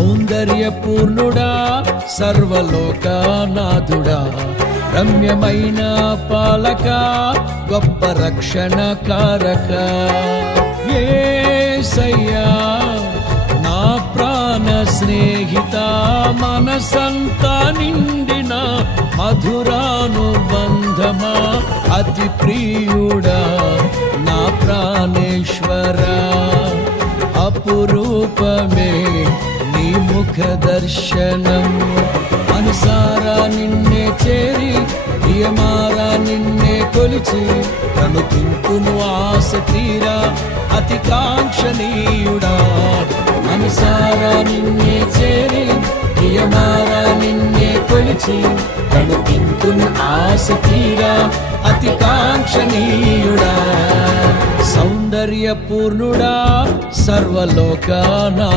సౌందర్యపూర్ణుడా సర్వలోకనాథుడా రమ్యమైన పాలక గొప్ప రక్షణ కారక యేసయ్యా నా ప్రాణ స్నేహిత మనసంతా నిండిన మధురానుబంధమా అతి ప్రియుడా నా ప్రాణేశ్వరా అపురూపమే నీ ముఖ దర్శనం అనుసారా నిన్నే చేరి ప్రియమారా నిన్నే కొలిచి కనుతింపును ఆశ తీరా అతి కాంక్షణీయుడా అనుసారా నిన్నే చేరి ప్రియమారా నిన్నే కొలిచి కనుతింపును ఆశ తీరా అతి కాంక్షణీయుడా సౌందర్యపూర్ణుడా సర్వలోకనాథుడా